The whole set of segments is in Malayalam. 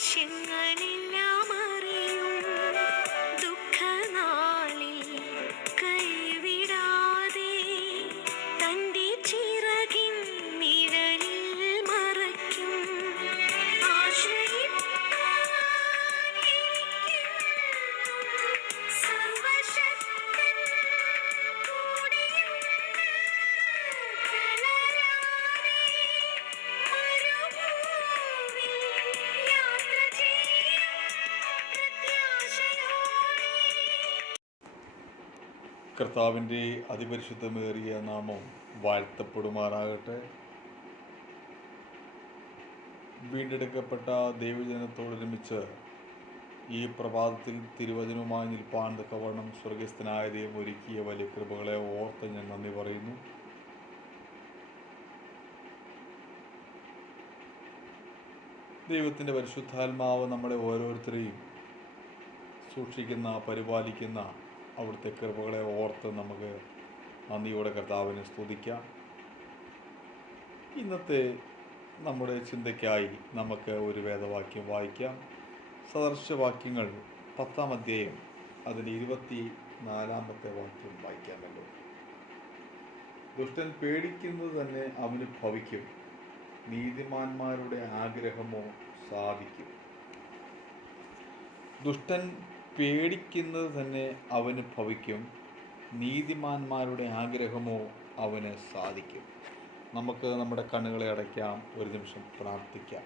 ആവശ്യങ്ങളെല്ലാം അറിയും. ദുഃഖനാളിൽ കൈവിടാതെ തന്റെ ചിറകിൻ നിഴലിൽ മറയ്ക്കും. സർവശക്തൻ കൂടെയുണ്ട്. കർത്താവിൻ്റെ അതിപരിശുദ്ധമേറിയ നാമം വാഴ്ത്തപ്പെടുമാറാകട്ടെ. വീണ്ടെടുക്കപ്പെട്ട ദൈവജനത്തോടൊരുമിച്ച് ഈ പ്രഭാതത്തിൽ തിരുവചനവുമായി നിൽപ്പാൻ തക്കവണ്ണം സ്വർഗസ്ഥനായ ദൈവം ഒരുക്കിയ വലിയ കൃപകളെ ഓർത്ത് ഞാൻ നന്ദി പറയുന്നു. ദൈവത്തിൻ്റെ പരിശുദ്ധാത്മാവ് നമ്മളെ ഓരോരുത്തരെയും സൂക്ഷിക്കുന്ന, പരിപാലിക്കുന്ന അവിടുത്തെ കൃപകളെ ഓർത്ത് നമുക്ക് നന്ദിയോടെ കർത്താവിനെ സ്തുതിക്കാം. ഇന്നത്തെ നമ്മുടെ ചിന്തയ്ക്കായി നമുക്ക് ഒരു വേദവാക്യം വായിക്കാം. സദൃശവാക്യങ്ങൾ 10-ാം അധ്യായം അതിൻ്റെ 24-ാമത്തെ വാക്യം വായിക്കാമല്ലോ. ദുഷ്ടൻ പേടിക്കുന്നത് തന്നെ അവന് ഭവിക്കും, നീതിമാന്മാരുടെ ആഗ്രഹമോ സാധിക്കും. ദുഷ്ടൻ പേടിക്കുന്നത് തന്നെ അവന് ഭവിക്കും, നീതിമാന്മാരുടെ ആഗ്രഹമോ അവന് സാധിക്കും. നമുക്ക് നമ്മുടെ കണ്ണുകളെ അടയ്ക്കാം, ഒരു നിമിഷം പ്രാർത്ഥിക്കാം.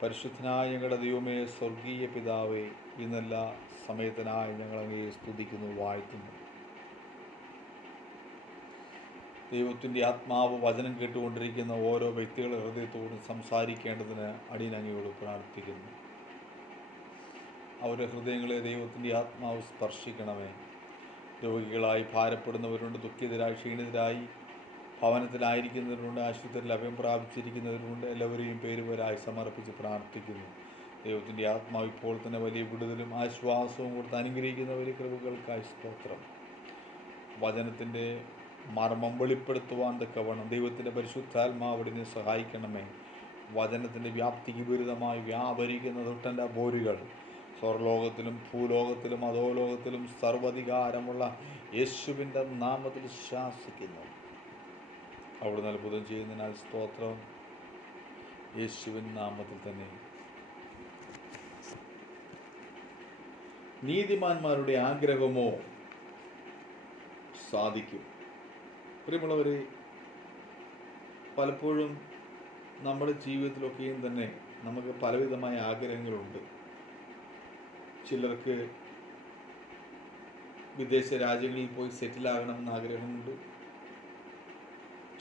പരിശുദ്ധനായ ഞങ്ങളുടെ ദൈവമേ, സ്വർഗീയ പിതാവേ, ഇന്നെല്ലാ സമയത്തിനായി ഞങ്ങളങ്ങേ സ്തുതിക്കുന്നു, വാഴ്ത്തുന്നു. ദൈവത്തിൻ്റെ ആത്മാവ് വചനം കേട്ടുകൊണ്ടിരിക്കുന്ന ഓരോ വ്യക്തികളുടെ ഹൃദയത്തോടും സംസാരിക്കേണ്ടതിന് അടിയനങ്ങയോട് പ്രാർത്ഥിക്കുന്നു. അവരുടെ ഹൃദയങ്ങളെ ദൈവത്തിൻ്റെ ആത്മാവ് സ്പർശിക്കണമേ. രോഗികളായി ഭാരപ്പെടുന്നവരുണ്ട്, ദുഃഖിതരായി, ക്ഷീണിതരായി ഭവനത്തിലായിരിക്കുന്നവരുണ്ട്, ആശുപത്രിയിൽ അഭയം പ്രാപിച്ചിരിക്കുന്നവരുണ്ട്. എല്ലാവരെയും പേരുപേരായി സമർപ്പിച്ച് പ്രാർത്ഥിക്കുന്നു. ദൈവത്തിൻ്റെ ആത്മാവ് ഇപ്പോൾ തന്നെ വലിയ വിടുതലും ആശ്വാസവും കൊടുത്ത് അനുഗ്രഹിക്കുന്ന വലിയ കൃപകൾക്കായി സ്തോത്രം. വചനത്തിൻ്റെ മർമ്മം വെളിപ്പെടുത്തുവാൻ തക്കവണ്ണം ദൈവത്തിൻ്റെ പരിശുദ്ധാത്മാവിനെ സഹായിക്കണമേ. വചനത്തിൻ്റെ വ്യാപ്തിക്ക് വിരുദ്ധമായി വ്യാപരിക്കുന്ന ദുഷ്ടൻ്റെ പോരുകൾ സ്വർലോകത്തിലും ഭൂലോകത്തിലും അധോലോകത്തിലും സർവ്വാധികാരമുള്ള യേശുവിൻ്റെ നാമത്തിൽ ശാസിക്കുന്നു. അവിടുന്ന് അത്ഭുതം ചെയ്യുന്നതിനാൽ സ്തോത്രം. യേശുവിൻ നാമത്തിൽ തന്നെ. നീതിമാന്മാരുടെ ആഗ്രഹമോ സാധിക്കും. പ്രിയമുള്ളവരെ, പലപ്പോഴും നമ്മുടെ ജീവിതത്തിലൊക്കെയും തന്നെ നമുക്ക് പലവിധമായ ആഗ്രഹങ്ങളുണ്ട്. ചിലർക്ക് വിദേശ രാജ്യങ്ങളിൽ പോയി സെറ്റിലാകണമെന്ന് ആഗ്രഹമുണ്ട്,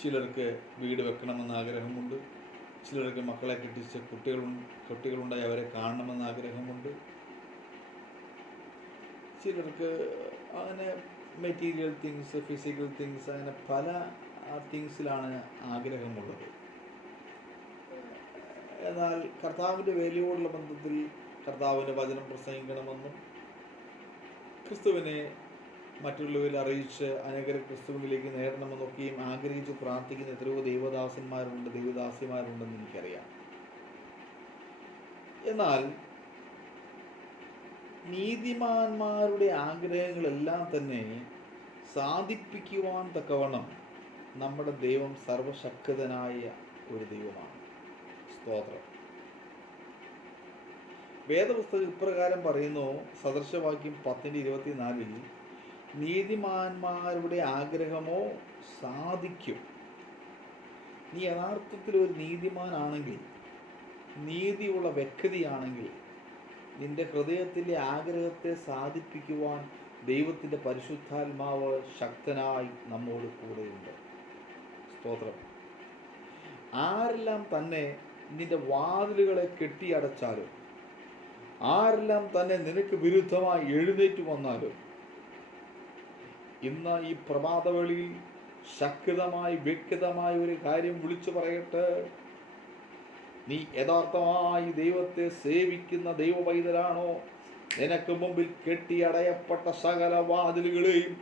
ചിലർക്ക് വീട് വെക്കണമെന്ന് ആഗ്രഹമുണ്ട്, ചിലർക്ക് മക്കളെ കെട്ടിച്ച് കുട്ടികളുണ്ടായി അവരെ കാണണമെന്ന് ആഗ്രഹമുണ്ട്, ചിലർക്ക് അങ്ങനെ മെറ്റീരിയൽ തിങ്സ്, ഫിസിക്കൽ തിങ്സ്, അങ്ങനെ പല തിങ്സിലാണ് ആഗ്രഹമുള്ളത്. എന്നാൽ കർത്താവിൻ്റെ വേലയോടുള്ള ബന്ധത്തിൽ കർത്താവിൻ്റെ വചനം പ്രസംഗിക്കണമെന്നും ക്രിസ്തുവിനെ മറ്റുള്ളവരിൽ അറിയിച്ച് അനേകരെ ക്രിസ്തുവിലേക്ക് നേടണമെന്നൊക്കെയും ആഗ്രഹിച്ച് പ്രാർത്ഥിക്കുന്ന എത്രയോ ദൈവദാസന്മാരുണ്ട്, ദൈവദാസിമാരുണ്ടെന്ന് എനിക്കറിയാം. എന്നാൽ നീതിമാന്മാരുടെ ആഗ്രഹങ്ങളെല്ലാം തന്നെ സാധിപ്പിക്കുവാൻ തക്കവണ്ണം നമ്മുടെ ദൈവം സർവശക്തനായ ഒരു ദൈവമാണ്. സ്തോത്രം. വേദപുസ്തകം ഇപ്രകാരം പറയുന്നു, സദൃശവാക്യം 10:24, നീതിമാന്മാരുടെ ആഗ്രഹമോ സാധിക്കും. നീ യഥാർത്ഥത്തിൽ ഒരു നീതിമാനാണെങ്കിൽ, നീതിയുള്ള വ്യക്തിയാണെങ്കിൽ, നിന്റെ ഹൃദയത്തിലെ ആഗ്രഹത്തെ സാധിപ്പിക്കുവാൻ ദൈവത്തിൻ്റെ പരിശുദ്ധാത്മാവ് ശക്തനായി നമ്മോട് കൂടെയുണ്ട്. സ്തോത്രം. ആരെല്ലാം തന്നെ നിന്റെ വാതിലുകളെ കെട്ടിയടച്ചാലും, ആരെല്ലാം തന്നെ നിനക്ക് വിരുദ്ധമായി എഴുന്നേറ്റ് വന്നാലും, ഇന്ന് ഈ പ്രഭാതവേളയിൽ ശക്തമായി വ്യക്തമായ ഒരു കാര്യം വിളിച്ചു പറയട്ടെ. നീ യഥാർത്ഥമായി ദൈവത്തെ സേവിക്കുന്ന ദൈവപൈതലാണോ? നിനക്ക് മുമ്പിൽ കെട്ടിയടയപ്പെട്ട സകല വാതിലുകളെയും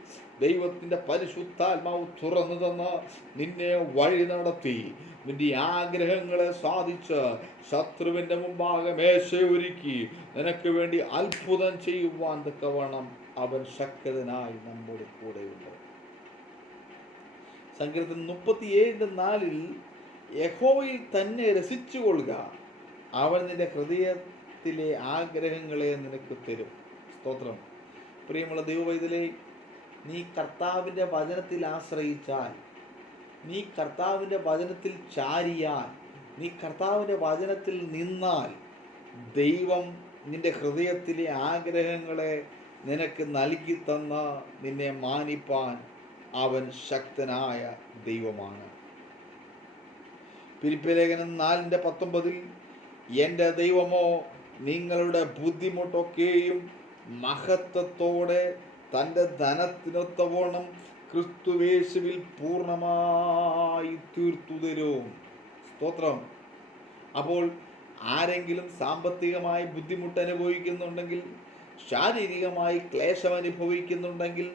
ദൈവത്തിൻ്റെ പരിശുദ്ധാത്മാവ് തുറന്നു തന്ന് നിന്നെ വഴി നടത്തി നിന്റെ ആഗ്രഹങ്ങളെ സാധിച്ച് ശത്രുവിൻ്റെ മുമ്പാകെ മേശ ഒരുക്കി നിനക്ക് വേണ്ടി അത്ഭുതം ചെയ്യുവാൻ തക്കവണ്ണം അവൻ ശക്തനായി നമ്മുടെ കൂടെയുണ്ട്. സങ്കീർത്തനം 37:4 യഹോവയിൽ തന്നെ രസിച്ചുകൊള്ളുക, അവൻ നിന്റെ ഹൃദയത്തിലെ ആഗ്രഹങ്ങളെ നിനക്ക് തരും. സ്തോത്രം. പ്രിയമുള്ള ദൈവവൈതലേ, നീ കർത്താവിൻ്റെ വചനത്തിൽ ആശ്രയിച്ചാൽ, നീ കർത്താവിൻ്റെ വചനത്തിൽ ചാരിയാൽ, നീ കർത്താവിൻ്റെ വചനത്തിൽ നിന്നാൽ ദൈവം നിന്റെ ഹൃദയത്തിലെ ആഗ്രഹങ്ങളെ നിനക്ക് നൽകി തന്ന നിന്നെ മാനിപ്പാൻ അവൻ ശക്തനായ ദൈവമാണ്. ഫിലിപ്പിലേഖനം 4:19 എൻ്റെ ദൈവമോ നിങ്ങളുടെ ബുദ്ധിമുട്ടൊക്കെയും മഹത്വത്തോടെ തൻ്റെ ധനത്തിനൊത്തവണ്ണം ക്രിസ്തുവേശുവിൽ പൂർണ്ണമായി തീർത്തു തരും. സ്തോത്രം. അപ്പോൾ ആരെങ്കിലും സാമ്പത്തികമായി ബുദ്ധിമുട്ട് അനുഭവിക്കുന്നുണ്ടെങ്കിൽ, ശാരീരികമായി ക്ലേശം അനുഭവിക്കുന്നുണ്ടെങ്കിൽ,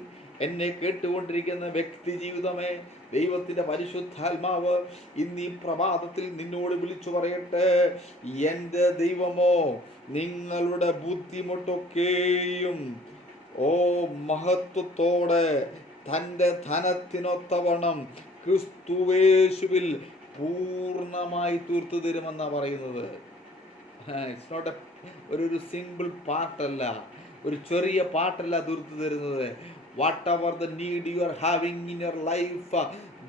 എന്നെ കേട്ടുകൊണ്ടിരിക്കുന്ന വ്യക്തി ജീവിതമേ, ദൈവത്തിൻ്റെ പരിശുദ്ധാത്മാവ് ഇന്ന് ഈ പ്രഭാതത്തിൽ നിന്നോട് വിളിച്ചു പറയട്ടെ, എൻ്റെ ദൈവമോ നിങ്ങളുടെ ബുദ്ധിമുട്ടൊക്കെയും മഹത്വത്തോടെ തൻ്റെ ധനത്തിനൊത്തവണ്ണം ക്രിസ്തുവേശുവിൽ പൂർണ്ണമായി തീർത്തു തരുമെന്നാണ് പറയുന്നത്. ഇറ്റ്സ് നോട്ട് ഒരു സിമ്പിൾ പാട്ടല്ല, ഒരു ചെറിയ പാട്ടല്ല തീർത്തു തരുന്നത്. whatever the need you are having in your life,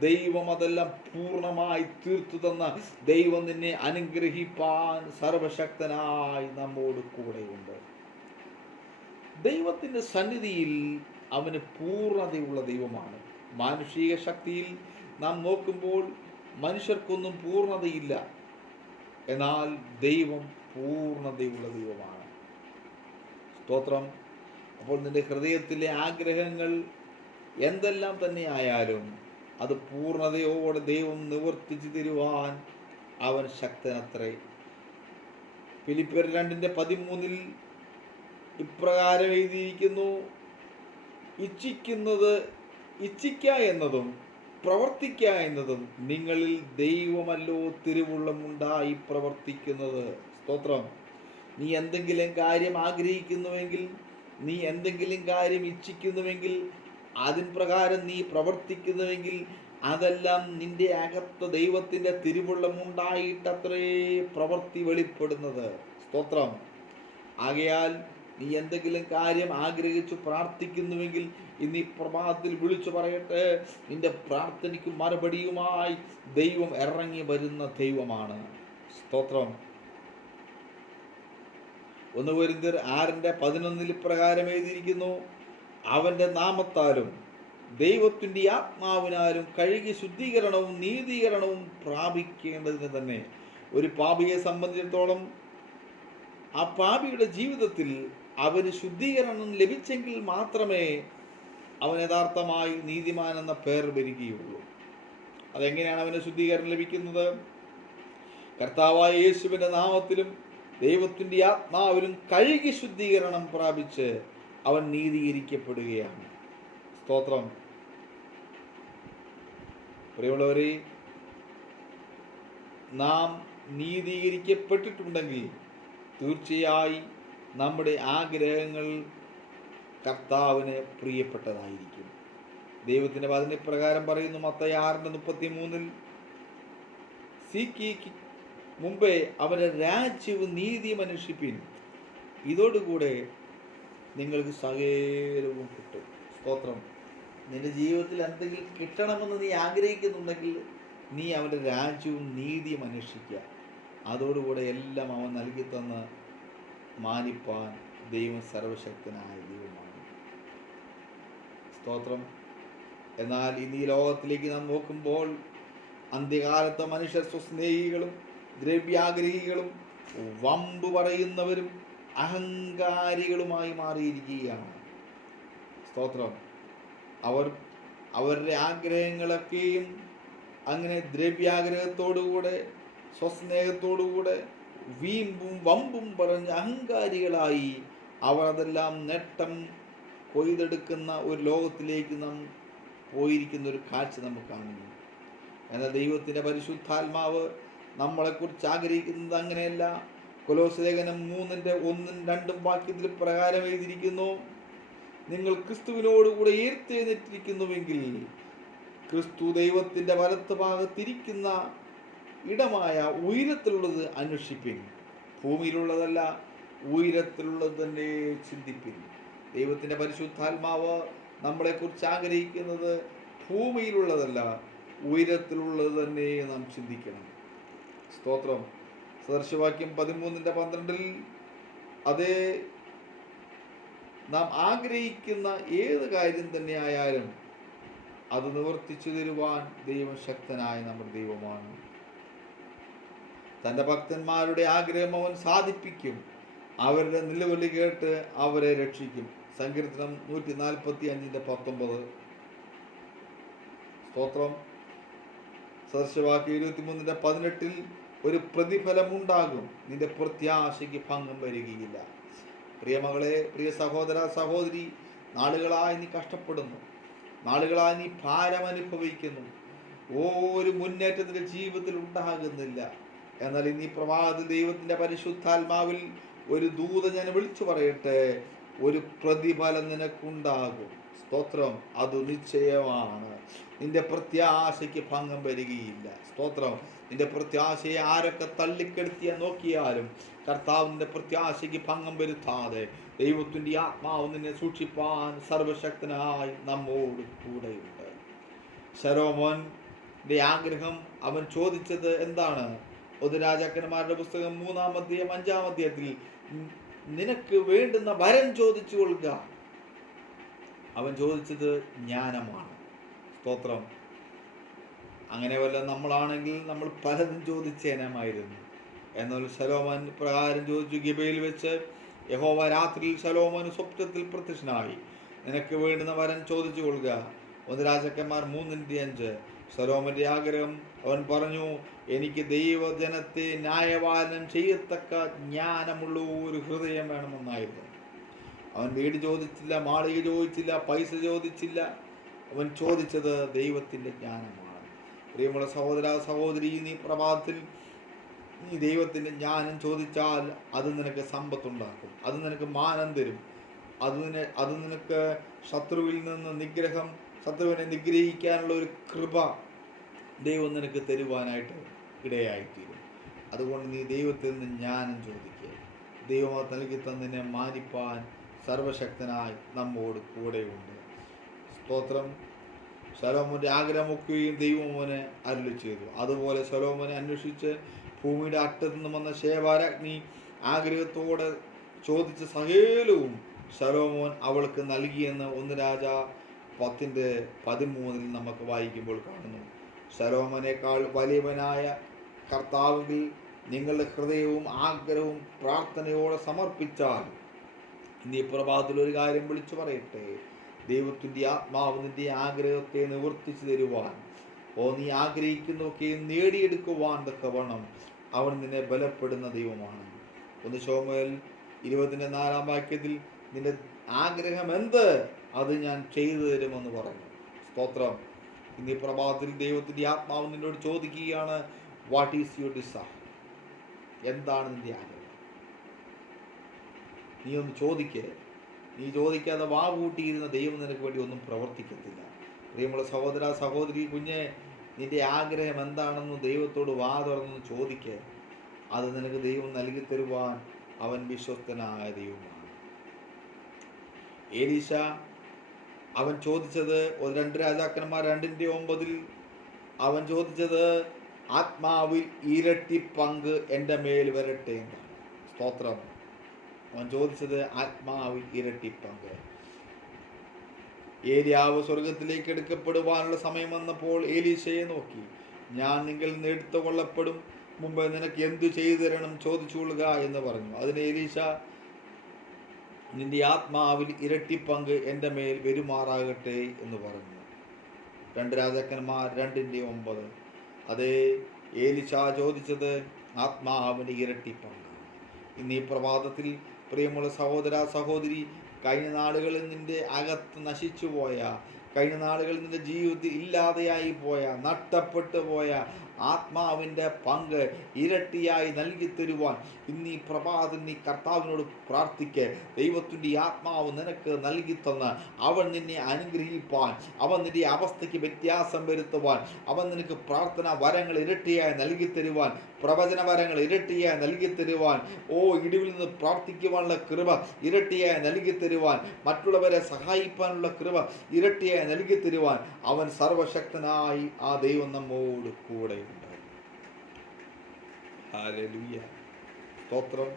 ദൈവം അതെല്ലാം പൂർണ്ണമായി തീർത്തു തന്ന ദൈവം നിന്നെ അനുഗ്രഹിപ്പാൻ സർവശക്തനായി നമ്മോട് കൂടെയുണ്ട്. ദൈവത്തിൻ്റെ സന്നിധിയിൽ അവന് പൂർണ്ണതയുള്ള ദൈവമാണ്. മാനുഷിക ശക്തിയിൽ നാം നോക്കുമ്പോൾ മനുഷ്യർക്കൊന്നും പൂർണ്ണതയില്ല, എന്നാൽ ദൈവം പൂർണ്ണതയുള്ള ദൈവമാണ്. സ്തോത്രം. അപ്പോൾ നിന്റെ ഹൃദയത്തിലെ ആഗ്രഹങ്ങൾ എന്തെല്ലാം തന്നെ ആയാലും അത് പൂർണ്ണതയോടെ ദൈവം നിവർത്തിച്ചു തരുവാൻ അവൻ ശക്തനത്രേ. ഫിലിപ്പിയർ 2:13 ഇപ്രകാരം എഴുതിയിരിക്കുന്നു, ഇച്ഛിക്ക എന്നതും പ്രവർത്തിക്ക എന്നതും നിങ്ങളിൽ ദൈവമല്ലോ തിരുവുള്ളമുണ്ടായി പ്രവർത്തിക്കുന്നത്. സ്തോത്രം. നീ എന്തെങ്കിലും കാര്യം ആഗ്രഹിക്കുന്നുവെങ്കിൽ, നീ എന്തെങ്കിലും കാര്യം ഇച്ഛിക്കുന്നുവെങ്കിൽ, അതിൻ പ്രകാരം നീ പ്രവർത്തിക്കുന്നുവെങ്കിൽ അതെല്ലാം നിന്റെ അകത്ത് ദൈവത്തിൻ്റെ തിരുവുള്ളമുണ്ടായിട്ടത്രേ പ്രവൃത്തി വെളിപ്പെടുന്നത്. സ്തോത്രം. ആകയാൽ നീ എന്തെങ്കിലും കാര്യം ആഗ്രഹിച്ചു പ്രാർത്ഥിക്കുന്നുവെങ്കിൽ ഇന്ന് ഈ പ്രഭാതത്തിൽ വിളിച്ചു പറയട്ടെ, നിന്റെ പ്രാർത്ഥനയ്ക്ക് മറുപടിയുമായി ദൈവം ഇറങ്ങി വരുന്ന ദൈവമാണ്. സ്തോത്രം. 1 കൊരിന്ത്യർ 6:11 ഇപ്രകാരം എഴുതിയിരിക്കുന്നു, അവൻ്റെ നാമത്താലും ദൈവത്തിൻ്റെ ആത്മാവിനാലും കഴുകി ശുദ്ധീകരണവും നീതീകരണവും പ്രാപിക്കേണ്ടതിന് തന്നെ. ഒരു പാപിയെ സംബന്ധിച്ചിടത്തോളം ആ പാപിയുടെ ജീവിതത്തിൽ അവന് ശുദ്ധീകരണം ലഭിച്ചെങ്കിൽ മാത്രമേ അവൻ യഥാർത്ഥമായി നീതിമാൻ എന്ന പേർ വരികയുള്ളൂ. അതെങ്ങനെയാണ് അവന് ശുദ്ധീകരണം ലഭിക്കുന്നത്? കർത്താവായ യേശുവിൻ്റെ നാമത്തിലും ദൈവത്തിൻ്റെ ആത്മാവിലും കഴുകി ശുദ്ധീകരണം പ്രാപിച്ച് അവൻ നീതീകരിക്കപ്പെടുകയാണ്. സ്തോത്രം. പ്രിയമുള്ളവരെ, നാം നീതീകരിക്കപ്പെട്ടിട്ടുണ്ടെങ്കിൽ തീർച്ചയായും നമ്മുടെ ആഗ്രഹങ്ങൾ കർത്താവിന് പ്രിയപ്പെട്ടതായിരിക്കും. ദൈവത്തിൻ്റെ വചന പ്രകാരം പറയുന്നു, മത്തായി 6:33 സീക്ക് മുമ്പേ അവൻ്റെ രാജ്യവും നീതിയും അന്വേഷിപ്പിൻ, ഇതോടുകൂടെ നിങ്ങൾക്ക് സകലവും കിട്ടും. സ്തോത്രം. നിന്റെ ജീവിതത്തിൽ എന്തെങ്കിലും കിട്ടണമെന്ന് നീ ആഗ്രഹിക്കുന്നുണ്ടെങ്കിൽ നീ അവൻ്റെ രാജ്യവും നീതിയും അന്വേഷിക്കുക. അതോടുകൂടെ എല്ലാം അവൻ നൽകി തന്ന് മാനിപ്പാൻ ദൈവം സർവശക്തനായ ദൈവമാണ്. സ്തോത്രം. എന്നാൽ ഇന്ന് ഈ ലോകത്തിലേക്ക് നാം നോക്കുമ്പോൾ അന്ത്യകാലത്തെ മനുഷ്യർ സ്വസ്നേഹികളും ദ്രവ്യാഗ്രഹികളും വമ്പ് പറയുന്നവരും അഹങ്കാരികളുമായി മാറിയിരിക്കുകയാണ്. സ്തോത്രം. അവരുടെ ആഗ്രഹങ്ങളൊക്കെയും അങ്ങനെ ദ്രവ്യാഗ്രഹത്തോടുകൂടെ സ്വസ്നേഹത്തോടുകൂടെ വീമ്പും വമ്പും പറഞ്ഞ് അഹങ്കാരികളായി അവർ അതെല്ലാം നേട്ടം കൊയ്തെടുക്കുന്ന ഒരു ലോകത്തിലേക്ക് നാം പോയിരിക്കുന്ന ഒരു കാഴ്ച നമുക്ക് കാണുന്നു. എന്നാൽ ദൈവത്തിൻ്റെ പരിശുദ്ധാത്മാവ് നമ്മളെക്കുറിച്ച് ആഗ്രഹിക്കുന്നത് അങ്ങനെയല്ല. കൊലോസ്യ ലേഖനം 3:1-2 വാക്യത്തിൽ പ്രകാരം എഴുതിയിരിക്കുന്നു, നിങ്ങൾ ക്രിസ്തുവിനോടുകൂടെ ഉയർത്തെഴുന്നേറ്റിരിക്കുന്നുവെങ്കിൽ ക്രിസ്തു ദൈവത്തിൻ്റെ വലത്ത് ഭാഗത്തിരിക്കുന്ന ഇടമായ ഉയരത്തിലുള്ളത് അന്വേഷിപ്പിൻ, ഭൂമിയിലുള്ളതല്ല ഉയരത്തിലുള്ളത് തന്നെ ചിന്തിപ്പിൻ. ദൈവത്തിൻ്റെ പരിശുദ്ധാത്മാവ് നമ്മളെക്കുറിച്ച് ആഗ്രഹിക്കുന്നത് ഭൂമിയിലുള്ളതല്ല ഉയരത്തിലുള്ളത് തന്നെ നാം ചിന്തിക്കണം. സ്തോത്രം. സദൃശവാക്യം 13:12 അതേ, നാം ആഗ്രഹിക്കുന്ന ഏത് കാര്യം തന്നെ ആയാലും അത് നിവർത്തിച്ചു തരുവാൻ ദൈവം ശക്തനായ നമ്മുടെ ദൈവമാണ്. തൻ്റെ ഭക്തന്മാരുടെ ആഗ്രഹം അവൻ സാധിപ്പിക്കും, അവരുടെ നിലവിളി കേട്ട് അവരെ രക്ഷിക്കും. സങ്കീർത്തനം 145:19. സ്തോത്രം. സദൃശവാക്യം 23:18 ഒരു പ്രതിഫലമുണ്ടാകും, നിന്റെ പ്രത്യാശയ്ക്ക് ഭംഗം വരികയില്ല. പ്രിയമകളെ, പ്രിയ സഹോദര സഹോദരി, നാളുകളായി നീ കഷ്ടപ്പെടുന്നു, നാളുകളായി നീ ഭാരം അനുഭവിക്കുന്നു, ഒരു മുന്നേറ്റത്തിൻ്റെ ജീവിതത്തിൽ ഉണ്ടാകുന്നില്ല. എന്നാൽ ഇന്ന് ഈ പ്രഭാതത്തിൽ ദൈവത്തിൻ്റെ പരിശുദ്ധാത്മാവിൽ ഒരു ദൂത ഞാൻ വിളിച്ചു പറയട്ടെ, ഒരു പ്രതിഫലം നിനക്കുണ്ടാകും. സ്തോത്രം. അത് നിശ്ചയമാണ്. നിന്റെ പ്രത്യാശയ്ക്ക് ഭംഗം വരികയില്ല. സ്തോത്രം. നിന്റെ പ്രത്യാശയെ ആരൊക്കെ തള്ളിക്കെടുത്തിയാൽ നോക്കിയാലും കർത്താവിൻ്റെ പ്രത്യാശയ്ക്ക് ഭംഗം വരുത്താതെ ദൈവത്തിൻ്റെ ആത്മാവ് നിന്നെ സൂക്ഷിപ്പാൻ സർവശക്തനായി നമ്മോട് കൂടെയുണ്ട്. ശലോമോന്റെ ആഗ്രഹം അവൻ ചോദിച്ചത് എന്താണ്? 1 രാജാക്കന്മാരുടെ പുസ്തകം 3-5 നിനക്ക് വേണ്ടുന്ന വരം ചോദിച്ചു കൊള്ളുക. അവൻ ചോദിച്ചത് ജ്ഞാനമാണ്. സ്തോത്രം. അങ്ങനെ വല്ല നമ്മളാണെങ്കിൽ നമ്മൾ പലതും ചോദിച്ചേനമായിരുന്നു. എന്നാൽ ശലോമോൻ പ്രകാരം ചോദിച്ചു. ഗിബയിൽ വെച്ച് യഹോവ രാത്രിയിൽ ശലോമോന് സ്വപ്നത്തിൽ പ്രത്യക്ഷനായി, നിനക്ക് വേണ്ടുന്ന വരം ചോദിച്ചു കൊള്ളുക. 1 രാജാക്കന്മാർ 3:5. ശലോമോന്റെ ആഗ്രഹം, അവൻ പറഞ്ഞു, എനിക്ക് ദൈവജനത്തെ ന്യായപാലനം ചെയ്യത്തക്ക ജ്ഞാനമുള്ള ഒരു ഹൃദയം വേണമെന്നായിരുന്നു. അവൻ വീട് ചോദിച്ചില്ല, മാളിക ചോദിച്ചില്ല, പൈസ ചോദിച്ചില്ല. അവൻ ചോദിച്ചത് ദൈവത്തിൻ്റെ ജ്ഞാനമാണ്. പ്രിയമുള്ള സഹോദര സഹോദരി, നീ പ്രഭാതത്തിൽ നീ ദൈവത്തിൻ്റെ ജ്ഞാനം ചോദിച്ചാൽ അത് നിനക്ക് സമ്പത്തുണ്ടാക്കും, അത് നിനക്ക് മാനം തരും, അത് നിനക്ക് ശത്രുവിൽ നിന്ന് ശത്രുവിനെ നിഗ്രഹിക്കാനുള്ള ഒരു കൃപ ദൈവം നിനക്ക് തരുവാനായിട്ട് ഇടയായിത്തീരും. അതുകൊണ്ട് നീ ദൈവത്തിൽ നിന്ന് ജ്ഞാനം ചോദിക്കുക. ദൈവം നൽകി തന്നിനെ മാനിപ്പാൻ സർവശക്തനായി നമ്മോട് കൂടെയുണ്ട്. സ്തോത്രം. ശലോമോന്റെ ആഗ്രഹമൊക്കെയും ദൈവം അവന് അരുളി ചെയ്തു. അതുപോലെ ശലോമോനെ അന്വേഷിച്ച് ഭൂമിയുടെ അറ്റത്തു നിന്ന് വന്ന ശേബാരാജ്ഞി ആഗ്രഹത്തോടെ ചോദിച്ച സകലവും ശലോമോൻ അവൾക്ക് നൽകിയെന്ന് 1 രാജാ 10:13 നമുക്ക് വായിക്കുമ്പോൾ കാണുന്നു. ശലോമോനേക്കാൾ വലിയവനായ കർത്താവിൽ നിങ്ങളുടെ ഹൃദയവും ആഗ്രഹവും പ്രാർത്ഥനയോടെ സമർപ്പിച്ചാൽ, ഇന്ന് ഈ പ്രഭാതത്തിൽ ഒരു കാര്യം വിളിച്ചു പറയട്ടെ, ദൈവത്തിൻ്റെ ആത്മാവ് നിന്റെ ആഗ്രഹത്തെ നിവർത്തിച്ചു തരുവാൻ, നീ ആഗ്രഹിക്കുന്നതൊക്കെ നേടിയെടുക്കുവാൻ തക്കവണ്ണം അവൻ നിന്നെ ബലപ്പെടുന്ന ദൈവമാണ്. 1 ശമൂവേൽ 20:4 നിന്റെ ആഗ്രഹം എന്ത്, അത് ഞാൻ ചെയ്തു തരുമെന്ന് പറഞ്ഞു. സ്തോത്രം. ഇന്ന് ഈ പ്രഭാതത്തിൽ ദൈവത്തിൻ്റെ ആത്മാവ് നിന്നോട് ചോദിക്കുകയാണ്, വാട്ട് ഈസ് യുവർ ഡിസയർ? എന്താണ് നിന്റെ ആഗ്രഹം? നീ ഒന്ന് ചോദിക്കേ. നീ ചോദിക്കാതെ വാ കൂട്ടിയിരുന്ന ദൈവം നിനക്ക് വേണ്ടി ഒന്നും പ്രവർത്തിക്കത്തില്ല. പ്രിയമുള്ള സഹോദര സഹോദരി, കുഞ്ഞെ, നിന്റെ ആഗ്രഹം എന്താണെന്ന് ദൈവത്തോട് വാ തുറന്ന് ചോദിക്കേ. അത് നിനക്ക് ദൈവം നൽകി തരുവാൻ അവൻ വിശ്വസ്തനായ ദൈവമാണ്. എലീശ അവൻ ചോദിച്ചത് 2 രാജാക്കന്മാർ 2:9 അവൻ ചോദിച്ചത് ആത്മാവിൽ ഇരട്ടി പങ്ക് എൻ്റെ മേൽ വരട്ടെ എന്നാണ്. സ്തോത്രം. അവൻ ചോദിച്ചത് ആത്മാവിൽ ഇരട്ടി പങ്ക്. ഏലിയാവ് സ്വർഗത്തിലേക്ക് എടുക്കപ്പെടുവാനുള്ള സമയം വന്നപ്പോൾ എലീശയെ നോക്കി, ഞാൻ നിങ്ങളിൽ നിന്ന് എടുത്തുകൊള്ളപ്പെടും മുമ്പ് നിനക്ക് എന്തു ചെയ്തു തരണം ചോദിച്ചുകൊള്ളുക എന്ന് പറഞ്ഞു. അതിന് എലീശ, നിന്റെ ആത്മാവിൽ ഇരട്ടി പങ്ക് എൻ്റെ മേൽ വരുമാറാകട്ടെ എന്ന് പറഞ്ഞു. 2 രാജാക്കന്മാർ 2:9. അതേ, എലീശ ചോദിച്ചത് ആത്മാവിൻ്റെ ഇരട്ടി പങ്ക്. ഇന്ന് ഈ പ്രഭാതത്തിൽ പ്രിയമുള്ള സഹോദര സഹോദരി, കഴിഞ്ഞ നാളുകളിൽ നിന്റെ അകത്ത് നശിച്ചു പോയ, കഴിഞ്ഞ നാളുകളിൽ നിന്റെ ജീവിതത്തിൽ ഇല്ലാതെയായി പോയ, നഷ്ടപ്പെട്ടു പോയ ആത്മാവിൻ്റെ പങ്ക് ഇരട്ടിയായി നൽകി തരുവാൻ ഇന്ന് ഈ പ്രഭാതം നീ കർത്താവിനോട് പ്രാർത്ഥിക്ക്. ദൈവത്തിൻ്റെ ആത്മാവ് നിനക്ക് നൽകി തന്ന് അവൻ നിന്നെ അനുഗ്രഹിപ്പാൻ, അവൻ നിന്റെ അവസ്ഥയ്ക്ക് വ്യത്യാസം വരുത്തുവാൻ, അവൻ നിനക്ക് പ്രാർത്ഥന വരങ്ങൾ ഇരട്ടിയായി നൽകി തരുവാൻ, പ്രവചന വരങ്ങൾ ഇരട്ടിയായി നൽകി തരുവാൻ, ഇടിവിൽ നിന്ന് പ്രാർത്ഥിക്കുവാനുള്ള കൃപ ഇരട്ടിയായി നൽകി തരുവാൻ, മറ്റുള്ളവരെ സഹായിക്കാനുള്ള കൃപ ഇരട്ടിയായി നൽകി തരുവാൻ അവൻ സർവശക്തനായി ആ ദൈവം നമ്മോട് കൂടെയുണ്ട്. ഹല്ലേലൂയ, സ്തോത്രം.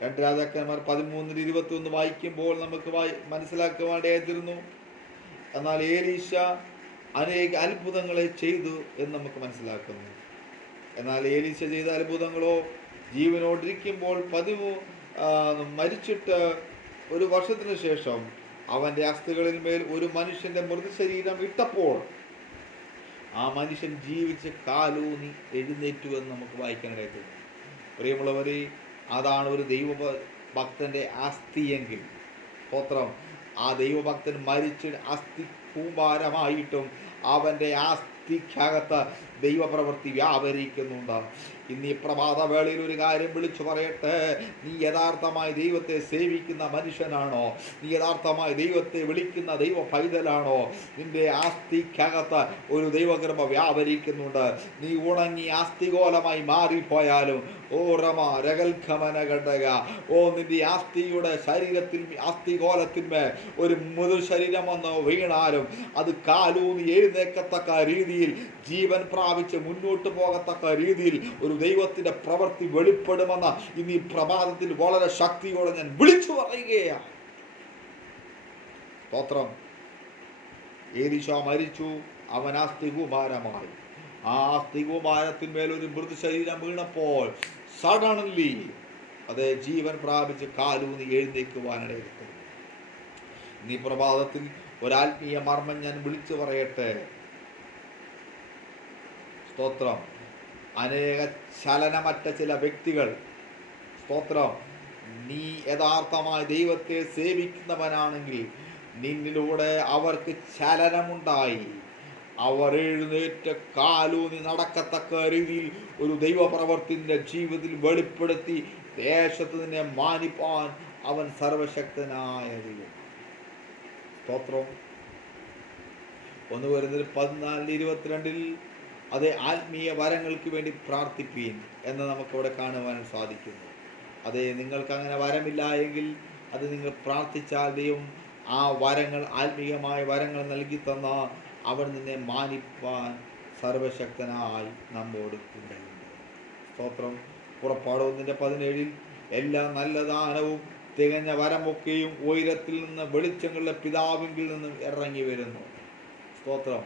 2 രാജാക്കന്മാർ 13:21 വായിക്കുമ്പോൾ നമുക്ക് മനസ്സിലാക്കുവാണ്ടേതിരുന്നു. എന്നാൽ ഏലീശ അനേക അത്ഭുതങ്ങളെ ചെയ്തു എന്ന് നമുക്ക് മനസ്സിലാക്കുന്നു. എന്നാൽ ഏലീശ ചെയ്ത അത്ഭുതങ്ങളോ ജീവനോടിരിക്കുമ്പോൾ മരിച്ചിട്ട് 1 വർഷത്തിന് ശേഷം അവൻ്റെ അസ്ഥികളിൽ മേൽ ഒരു മനുഷ്യൻ്റെ മൃതശരീരം ഇട്ടപ്പോൾ ആ മനുഷ്യൻ ജീവിച്ച് കാലൂന്നി എഴുന്നേറ്റു എന്ന് നമുക്ക് വായിക്കാനായിട്ട്. പ്രിയമുള്ളവരെ, അതാണ് ഒരു ദൈവഭക്തൻ്റെ അസ്ഥിയെങ്കിൽ, സ്തോത്രം, ആ ദൈവഭക്തൻ മരിച്ച് അസ്ഥി കൂമ്പാരമായിട്ടും അവൻ്റെ അസ്ഥിക്കകത്ത് ദൈവപ്രവൃത്തി വ്യാപരിക്കുന്നുണ്ട്. ഇന്ന് ഈ പ്രഭാത വേളയിൽ ഒരു കാര്യം വിളിച്ചു പറയട്ടെ. നീ യഥാർത്ഥമായി ദൈവത്തെ സേവിക്കുന്ന മനുഷ്യനാണോ? നീ യഥാർത്ഥമായി ദൈവത്തെ വിളിക്കുന്ന ദൈവ പൈതലാണോ? നിന്റെ ആസ്തിക്കകത്ത് ഒരു ദൈവകൃപ വ്യാപരിക്കുന്നുണ്ട്. നീ ഉണങ്ങി ആസ്തികോലമായി മാറിപ്പോയാലും നിന്റെ ആസ്തിയുടെ ശരീരത്തിൽ, ആസ്തികോലത്തിന്മേൽ ഒരു മൃദു ശരീരം വന്ന് വീണാലും അത് കാലൂന്നി എഴുന്നേക്കത്തക്ക രീതിയിൽ, ജീവൻ പ്രാപിച്ച് മുന്നോട്ട് പോകത്തക്ക രീതിയിൽ ഒരു ദൈവത്തിന്റെ പ്രവൃത്തി വെളിപ്പെടുമെന്ന് ഇന്ന് ഈ പ്രഭാതത്തിൽ വളരെ ശക്തിയോടെ ഞാൻ വിളിച്ചു പറയുകയാണ്. സ്തോത്രം. ഏലീശ മരിച്ചു, അവൻ അസ്ഥികൂമാരമായി. ആ അസ്ഥികൂമാരത്തിന്മേൽ ഒരു മൃതശരീരം വീണപ്പോൾ സഡൻലി അതേ ജീവൻ പ്രാപിച്ച് കാലൂന്നി എഴുന്നേക്കുവാനിടയിരിക്കും. ഇന്ന് ഈ പ്രഭാതത്തിൽ ഒരാത്മീയ മർമ്മം ഞാൻ വിളിച്ചു പറയട്ടെ. സ്തോത്രം. അനേക ചലനമറ്റ ചില വ്യക്തികൾ, സ്തോത്രം, നീ യഥാർത്ഥമായി ദൈവത്തെ സേവിക്കുന്നവനാണെങ്കിൽ നിന്നിലൂടെ അവർക്ക് ചലനമുണ്ടായി. അവർ എഴുന്നേറ്റ് കാലൂന്നി നടക്കത്തക്ക രീതിയിൽ ഒരു ദൈവപ്രവർത്തിൻ്റെ ജീവിതത്തിൽ വെളിപ്പെടുത്തി ദേശത്ത് നിന്നെ മാനിപ്പാൻ അവൻ സർവശക്തനായ ദൈവം. സ്തോത്രം. 1 കൊരിന്ത്യർ 14:22 അതേ ആത്മീയ വരങ്ങൾക്ക് വേണ്ടി പ്രാർത്ഥിപ്പീൻ എന്ന് നമുക്കവിടെ കാണുവാൻ സാധിക്കുന്നു. അതേ, നിങ്ങൾക്ക് അങ്ങനെ വരമില്ല എങ്കിൽ അത് നിങ്ങൾ പ്രാർത്ഥിച്ചാൽ ദൈവം ആ വരങ്ങൾ, ആത്മീയമായ വരങ്ങൾ നൽകി തന്ന അവൻ നിന്നെ മാനിപ്പാൻ സർവശക്തനായി നമ്മോട് കൂടെയുണ്ട്. സ്തോത്രം. പുറപ്പാട് 1:17 എല്ലാ നല്ല ദാനവും തികഞ്ഞ വരമൊക്കെയും ഉയരത്തിൽ നിന്ന് വെളിച്ചങ്ങളുടെ പിതാവിങ്കിൽ നിന്നും ഇറങ്ങി വരുന്നു. സ്തോത്രം.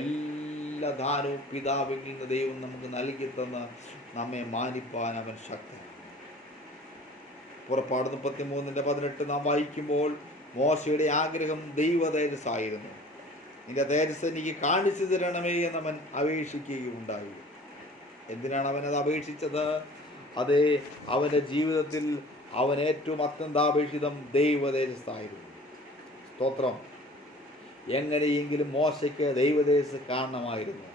എല്ലാ ദാനവും പിതാവിൽ നിന്ന് ദൈവം നമുക്ക് നൽകി തന്ന് നമ്മെ മാനിപ്പാൻ അവൻ ശക്തൻ. പുറപ്പാട് 33:18 നാം വായിക്കുമ്പോൾ മോശയുടെ ആഗ്രഹം ദൈവ തേജസ്സായിരുന്നു. നിന്റെ തേജസ് എനിക്ക് കാണിച്ചു തരണമേ എന്നവൻ അപേക്ഷിക്കുകയുണ്ടായി. എന്തിനാണ് അവനത് അപേക്ഷിച്ചത്? അതേ, അവൻ്റെ ജീവിതത്തിൽ അവൻ ഏറ്റവും അത്യന്താപേക്ഷിതം ദൈവ തേജസ്സായിരുന്നു. സ്തോത്രം. എങ്ങനെയെങ്കിലും മോശയ്ക്ക് ദൈവതേജസ് കാണണമായിരുന്നു.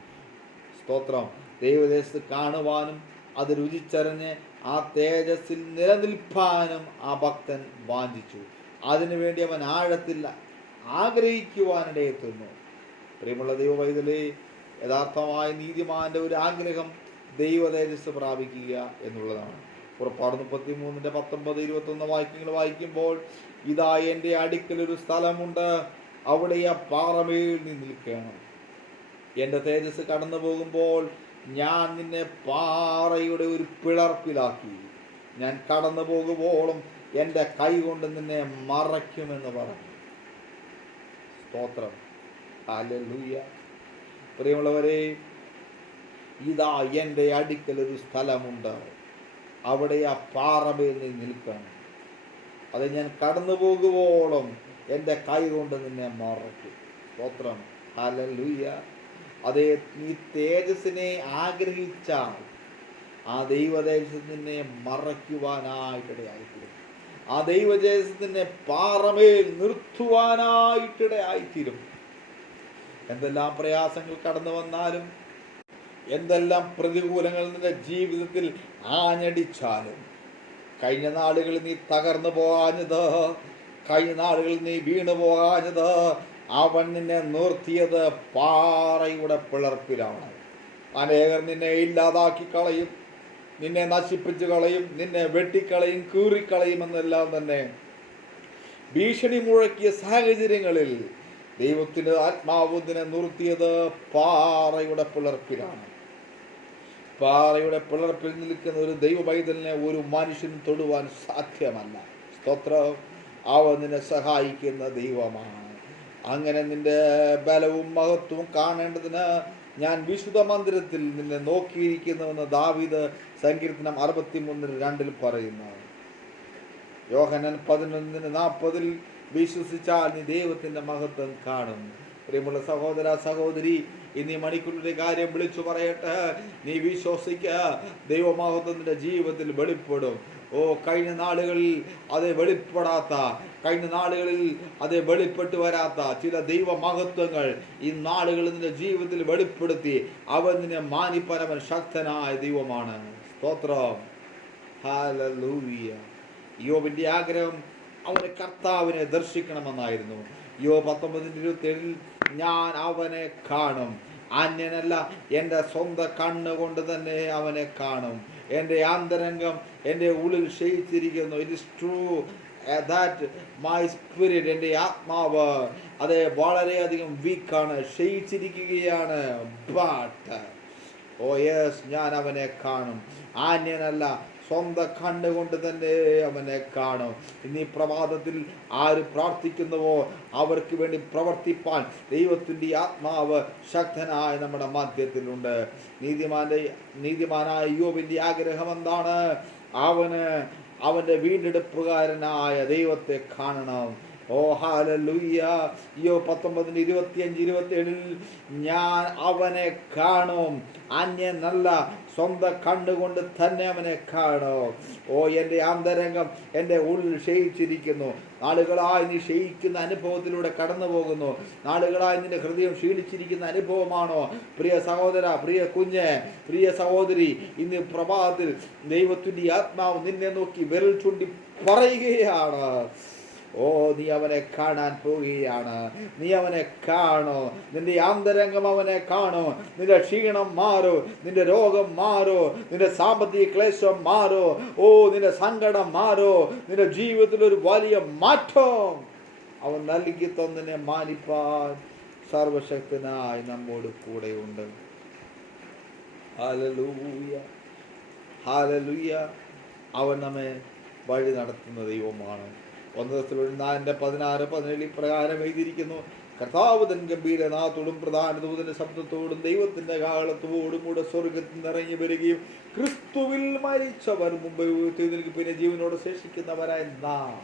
സ്തോത്രം. ദൈവതേജസ് കാണുവാനും അത് രുചിച്ചറിഞ്ഞ് ആ തേജസ്സിൽ നിലനിൽപ്പാനും ആ ഭക്തൻ വാഞ്ചിച്ചു. അതിനുവേണ്ടി അവൻ ആഴത്തിൽ ആഗ്രഹിക്കുവാനിടയെത്തുന്നു. പ്രിയമുള്ള ദൈവവൈതലേ, യഥാർത്ഥമായ നീതിമാന്റെ ഒരു ആഗ്രഹം ദൈവതേജസ് പ്രാപിക്കുക എന്നുള്ളതാണ്. പുറപ്പാട് 33:19-21 വാക്യങ്ങൾ വായിക്കുമ്പോൾ, ഇതാ എൻ്റെ അടുക്കൽ ഒരു സ്ഥലമുണ്ട്, അവിടെ ആ പാറമേൽ നീ നിൽക്കണം. എൻ്റെ തേജസ് കടന്നു പോകുമ്പോൾ ഞാൻ നിന്നെ പാറയുടെ ഒരു പിളർപ്പിലാക്കി, ഞാൻ കടന്നു പോകുമ്പോഴും എൻ്റെ കൈ കൊണ്ട് നിന്നെ മറയ്ക്കുമെന്ന് പറഞ്ഞു. സ്തോത്രം. ഹല്ലേലൂയ. പ്രിയമുള്ളവരെ, ഇതാ എൻ്റെ അടുക്കൽ ഒരു സ്ഥലമുണ്ട്, അവിടെ ആ പാറമേൽ നീ നിൽക്കണം. അത് ഞാൻ കടന്നു പോകുമ്പോഴും എൻ്റെ കൈ കൊണ്ട് നിന്നെ മറയ്ക്കും. സ്തോത്രം. ഹല്ലേലൂയ. അതേ, നീ തേജസ്സിനെ ആഗ്രഹിച്ചാൽ ആ ദൈവദേശത്ത് നിന്നെ മറയ്ക്കുവാനായിട്ടിടയായിത്തീരും. ആ ദൈവദേശത്ത് നിന്നെ പാറമേൽ നിർത്തുവാനായിട്ടിടയായിത്തീരും. എന്തെല്ലാം പ്രയാസങ്ങൾ കടന്നു വന്നാലും, എന്തെല്ലാം പ്രതികൂലങ്ങൾ നിന്റെ ജീവിതത്തിൽ ആഞ്ഞടിച്ചാലും, കഴിഞ്ഞ നാളുകളിൽ നീ തകർന്നു പോകാഞ്ഞത്, കഴിഞ്ഞ നാളുകളിൽ നീ വീണു പോകാഞ്ഞത്, അവൻ നിന്നെ നിർത്തിയത് പാറയുടെ പിളർപ്പിലാണ്. അനേകർ നിന്നെ ഇല്ലാതാക്കി കളയും, നിന്നെ നശിപ്പിച്ചു കളയും, നിന്നെ വെട്ടിക്കളയും, കീറിക്കളയും എന്നെല്ലാം തന്നെ ഭീഷണി മുഴക്കിയ സാഹചര്യങ്ങളിൽ ദൈവത്തിൻ്റെ ആത്മാവ് നിന്നെ നിർത്തിയത് പാറയുടെ പിളർപ്പിലാണ്. പാറയുടെ പിളർപ്പിൽ നിൽക്കുന്ന ഒരു ദൈവ പൈതലിനെ ഒരു മനുഷ്യനും തൊടുവാൻ സാധ്യമല്ല. സ്തോത്രം. അവൻ നിന്നെ സഹായിക്കുന്ന ദൈവമാണ്. അങ്ങനെ നിന്റെ ബലവും മഹത്വവും കാണേണ്ടതിന് ഞാൻ വിശുദ്ധ മന്ദിരത്തിൽ നിന്നെ നോക്കിയിരിക്കുന്നുവെന്ന് ദാവീദ് സങ്കീർത്തനം 63:2 പറയുന്നു. യോഹന്നാൻ 11:40 വിശ്വസിച്ചാൽ നീ ദൈവത്തിൻ്റെ മഹത്വം കാണും. പ്രിയമുള്ള സഹോദര സഹോദരി, ഇന്നീ മണിക്കൂറിൻ്റെ കാര്യം വിളിച്ചു പറയട്ടെ. നീ വിശ്വസിക്കുക, ദൈവമഹത്വം നിന്റെ ജീവിതത്തിൽ വെളിപ്പെടും. കഴിഞ്ഞ നാളുകളിൽ അത് വെളിപ്പെടാത്ത, കഴിഞ്ഞ നാളുകളിൽ അത് വെളിപ്പെട്ടു വരാത്ത ചില ദൈവമഹത്വങ്ങൾ ഈ നാളുകളിൽ നിന്റെ ജീവിതത്തിൽ വെളിപ്പെടുത്തി അവൻ നിന്നെ മാനിപ്പാൻ അവൻ ശക്തനായ ദൈവമാണ്. സ്തോത്രം. ഹല്ലേലൂയ. യോബിന്റെ ആഗ്രഹം അവനെ കർത്താവിനെ ദർശിക്കണമെന്നായിരുന്നു. യോബ് 19:27 ഞാൻ അവനെ കാണും, അന്യനല്ല, എൻ്റെ സ്വന്തം കണ്ണുകൊണ്ട് തന്നെ അവനെ കാണും. എൻ്റെ ആന്തരംഗം എൻ്റെ ഉള്ളിൽ ക്ഷയിച്ചിരിക്കുന്നു. It is true that my spirit, എൻ്റെ ആത്മാവ് അത് വളരെയധികം വീക്കാണ്, ക്ഷയിച്ചിരിക്കുകയാണ്. ബട്ട് യെസ്, ഞാൻ അവനെ കാണും, അന്യനല്ല, സ്വന്തം കണ്ണുകൊണ്ട് തന്നെ അവനെ കാണും. ഇന്നീ പ്രഭാതത്തിൽ ആര് പ്രാർത്ഥിക്കുന്നുവോ അവർക്ക് വേണ്ടി പ്രവർത്തിപ്പാൻ ദൈവത്തിൻ്റെ ആത്മാവ് ശക്തനായ നമ്മുടെ മധ്യത്തിലുണ്ട്. നീതിമാനായ യോബിൻ്റെ ആഗ്രഹം എന്താണ്? അവൻ്റെ വീണ്ടെടുപ്പുകാരനായ ദൈവത്തെ കാണണം. ഹല്ലേലൂയ. യോബ് 19:25-27 ഞാൻ അവനെ കാണും, അന്യനല്ല, സ്വന്തം കണ്ണുകൊണ്ട് തന്നെ അവനെ കാണും. എൻ്റെ ആന്തരംഗം എൻ്റെ ഉള്ളിൽ ക്ഷയിച്ചിരിക്കുന്നു. നാളുകളായി നീ ക്ഷയിക്കുന്ന അനുഭവത്തിലൂടെ കടന്നു പോകുന്നു. നാളുകളായി നിന്റെ ഹൃദയം ക്ഷീണിച്ചിരിക്കുന്ന അനുഭവമാണോ? പ്രിയ സഹോദര, പ്രിയ കുഞ്ഞ്, പ്രിയ സഹോദരി, ഇന്ന് പ്രഭാതത്തിൽ ദൈവത്തിൻ്റെ ആത്മാവ് നിന്നെ നോക്കി വിരൽ ചൂണ്ടി പറയുകയാണ്, നീ അവനെ കാണാൻ പോവുകയാണ്. നീ അവനെ കാണോ. നിന്റെ ആന്തരംഗം അവനെ കാണോ. നിന്റെ ക്ഷീണം മാറോ, നിന്റെ രോഗം മാറോ, നിന്റെ സാമ്പത്തിക ക്ലേശം മാറോ, നിന്റെ സങ്കടം മാറോ, നിന്റെ ജീവിതത്തിൽ ഒരു വലിയ മാറ്റം അവൻ നൽകി തന്നിനെ മാനിപ്പാൻ സർവശക്തനായി നമ്മോട് കൂടെയുണ്ട്. Hallelujah, hallelujah. അവൻ നമ്മെ വഴി നടത്തുന്ന ദൈവമാണ്. 1 Thessalonians 4:16-17 ഇപ്രകാരം എഴുതിയിരിക്കുന്നു, കർത്താവ് തൻ ഗംഭീരനാഥത്തോടും പ്രധാന ദൂതന്റെ ശബ്ദത്തോടും ദൈവത്തിന്റെ കാഹളത്തോടും കൂടെ സ്വർഗത്തിൽ നിറങ്ങി വരികയും ക്രിസ്തുവിൽ മരിച്ചവർ മുമ്പ് ഉയർത്തെഴുന്നേൽക്കും, പിന്നെ ജീവനോട് ശേഷിക്കുന്നവരായ നാം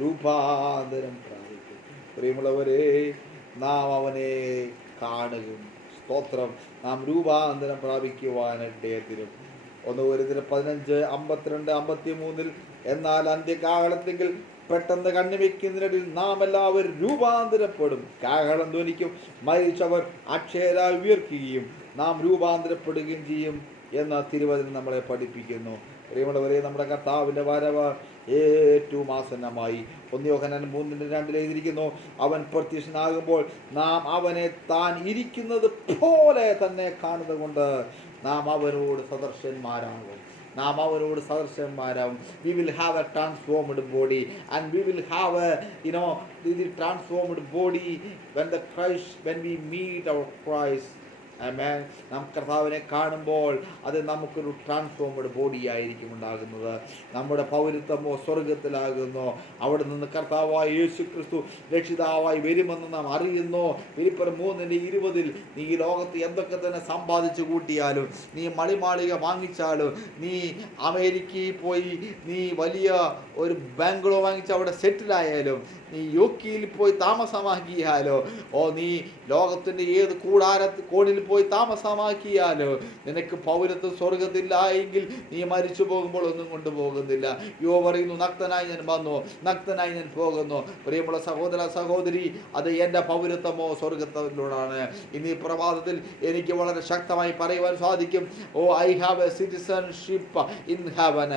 രൂപാന്തരം പ്രാപിക്കും. പ്രിയമുള്ളവരെ, നാം അവനെ കാണുകയും സ്തോത്രം നാം രൂപാന്തരം പ്രാപിക്കുവാനിടയായിത്തീരും. 1 Corinthians 15:52-53 എന്നാൽ അന്ത്യകാഹളത്തെങ്കിൽ പെട്ടെന്ന് കണ്ണുവെക്കുന്നതിനിടയിൽ നാം എല്ലാവരും രൂപാന്തരപ്പെടും. കാഹളം ധ്വനിക്കും, മരിച്ചവർ അക്ഷയരായി ഉയർക്കുകയും നാം രൂപാന്തരപ്പെടുകയും ചെയ്യും എന്ന തിരുവചനം നമ്മളെ പഠിപ്പിക്കുന്നു. പ്രിയമുള്ളവരെ, നമ്മുടെ കർത്താവിൻ്റെ വരവ് ഏറ്റവും ആസന്നമായി. 1 യോഹന്നാൻ 3:2 എഴുതിയിരിക്കുന്നു, അവൻ പ്രത്യക്ഷനാകുമ്പോൾ നാം അവനെ താൻ ഇരിക്കുന്നത് പോലെ തന്നെ കാണുന്നത് കൊണ്ട് നാം അവനോട് സദൃശന്മാരാകും. We will have a transformed body, and we will have the transformed body when we meet our Christ. Amen. നാം കർത്താവിനെ കാണുമ്പോൾ അത് നമുക്കൊരു ട്രാൻസ്ഫോംഡ് ബോഡി ആയിരിക്കും ഉണ്ടാകുന്നത്. നമ്മുടെ പൗരത്വമോ സ്വർഗത്തിലാകുന്നു. അവിടെ നിന്ന് കർത്താവായ യേശു ക്രിസ്തു രക്ഷിതാവായി വരുമെന്ന് നാം അറിയുന്നു. ഫിലിപ്പിയർ 3:20 നീ ഈ ലോകത്ത് എന്തൊക്കെ തന്നെ സമ്പാദിച്ചു കൂട്ടിയാലും, നീ മണിമാളിക വാങ്ങിച്ചാലും, നീ അമേരിക്കയിൽ പോയി നീ വലിയ ഒരു ബാംഗ്ലോ വാങ്ങിച്ച് അവിടെ സെറ്റിലായാലും, നീ യുകെയിൽ പോയി താമസമാക്കിയാലോ, നീ ലോകത്തിൻ്റെ ഏത് കോണിൽ പോയി താമസമാക്കിയാലോ, നിനക്ക് പൗരത്വം സ്വർഗത്തില്ല എങ്കിൽ നീ മരിച്ചു പോകുമ്പോൾ ഒന്നും കൊണ്ടുപോകുന്നില്ല. പറയുന്നു, നഗ്നനായി ഞാൻ വന്നു, നഗ്നനായി ഞാൻ പോകുന്നു. പ്രിയമുള്ള സഹോദര സഹോദരി, അത് എൻ്റെ പൗരത്വമോ സ്വർഗത്തിലൂടാണ്. ഇന്ന് ഈ പ്രഭാതത്തിൽ എനിക്ക് വളരെ ശക്തമായി പറയുവാൻ സാധിക്കും, I have a citizenship in heaven.